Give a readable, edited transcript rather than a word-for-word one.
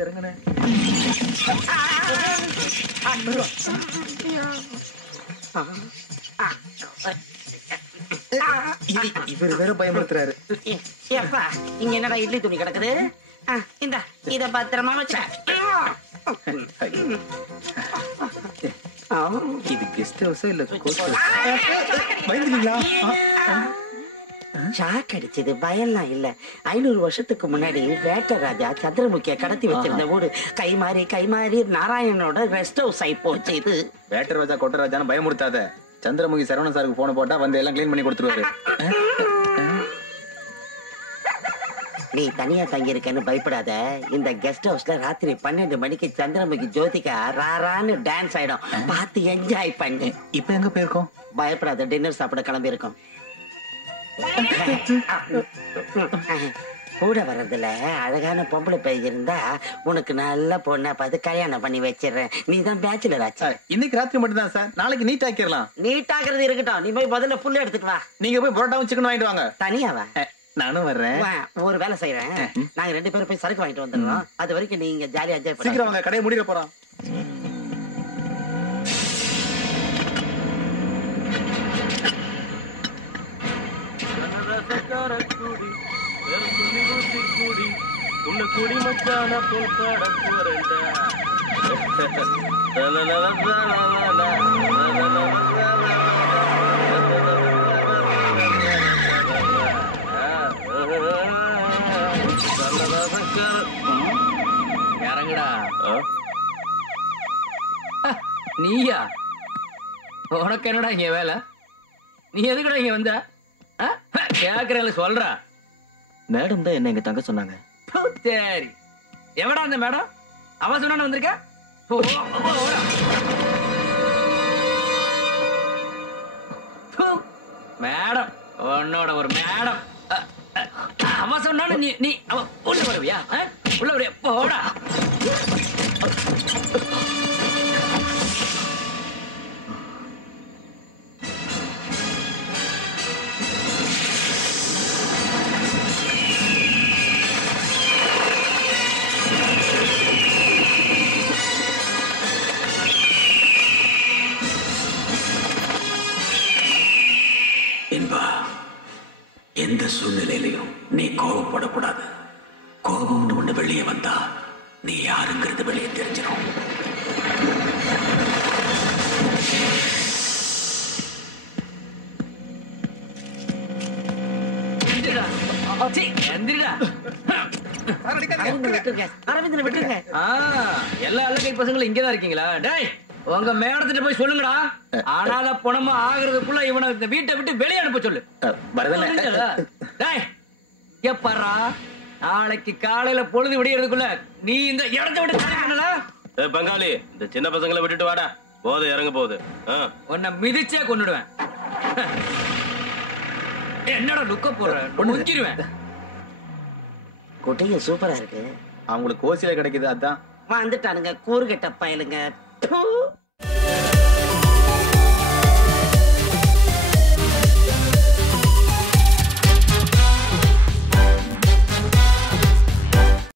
திறங்கண்ணே. இவர் வேற பயமுறுத்துறாரு. இங்க என்னடா இட்லி துணி கிடக்குது? இந்த இத பத்திரமா வச்ச. இது கெஸ்ட் ஹவுஸா இல்ல பயந்துட்டீங்களா? ஷாக் அடிச்சது பயம்லாம் இல்ல. 500 வருஷத்துக்கு முன்னாடி வேட்ட ராஜா சந்திரமுகிய கடத்தி வச்சிருந்த ஊரு கை மாறி நாராயணனோட ரெஸ்ட் ஹவுஸ் ஆயி போச்சு. இது வேட்ட ராஜா கொட்ட ராஜான்னு பயமுறுத்தாத. சந்திரமுகி சரவணன் சாருக்கு போன போட்டா வந்து எல்லாம் கிளீன் பண்ணி கொடுத்துருவாரு. நீ தனியா தங்கி இருக்கன்னு பயப்படாத. இந்த கெஸ்ட் ஹவுஸ்ல ராத்திரி 12 மணிக்கு சந்திரமுகி ஜோதிகா ராரான்னு டான்ஸ் ஆயிடும். பார்த்து என்ஜாய் பண்ணு. இப்ப எங்க போயிருக்கோம்? பயப்படாத, டின்னர் சாப்பிட கிளம்பி இருக்கோம். கூட வர்றதுல அழகான பொம்பளை பை இருந்தா உனக்கு நல்ல பொண்ணா பார்த்து கல்யாணம் பண்ணி வச்சிடறேன். நீ தான் பேச்சுலர் ஆச்சு. இன்னைக்கு ராத்திரி மட்டும் தான் சார். நாளைக்கு நீட் ஆக்கிடலாம். நீட் ஆக்குறது இருக்கட்டும், நீ போய் முதல்ல புல்லு எடுத்துட்டு வா. நீங்க போய் புரோட்டாவும் சிக்கன் வாங்கிட்டு வாங்க. தனியாவா? நானும் வர்றேன். ஒரு வேலை செய்யறேன். நாங்க 2 பேரும் போய் சரக்கு வாங்கிட்டு வந்துடுறோம். அது வரைக்கும் நீங்க ஜாலியா என்ஜாய் பண்ணு. சீக்கிரம் வாங்க, கடையை முடிக்க போறோம். குடி மச்சான போல் பாட போறேன்டா. இறங்குடா. நீயா? உனக்கு என்னடா இங்க வேலை? நீ எதுக்குடா இங்க வந்த? கேக்குறேன்ல சொல்றா. மேடம் தான் என்ன இங்க தங்க சொன்னாங்க. சரி, எவடா அந்த மேடம்? அவன் சொன்னான்னு வந்திருக்க? மேடம், உன்னோட ஒரு மேடம். அவன் சொன்னாலும் நீ அவன் உள்ள வருவியா? உள்ள வருவியா? போடா. எந்த சூழ்நிலையிலையும் நீ கோபப்படக்கூடாது. கோபம்னு ஒண்ணு வெளியே வந்தா நீ யாருங்கிறது வெளியே தெரிஞ்சிடும். எல்லா அழகை பசங்களும் இங்கதான் இருக்கீங்களா? டேய், உங்க மேடத்திட்ட போய் சொல்லுங்கடா. ஆனால பணமா ஆகுறதுக்குள்ள இவனை இந்த வீட்டை விட்டு வெளியே அனுப்ப சொல்லு. எப்பறா நாளைக்கு காலையில பொழுது விடியறதுக்குள்ள நீ இந்த இடத்தை விட்டு பங்காளி, இந்த சின்ன பசங்களை விட்டுட்டு வாடா. போது இறங்க போகுது. உன்னை மிதிச்சே கொன்னுடுவேன். என்னடா லுக்க போடுற? முடிஞ்சிருவேன். குட்டைய சூப்பரா இருக்கு. அவங்களுக்கு ஓசியில கிடைக்குது. அதான் வந்துட்டானுங்க கூறுகட்ட பயலுங்க.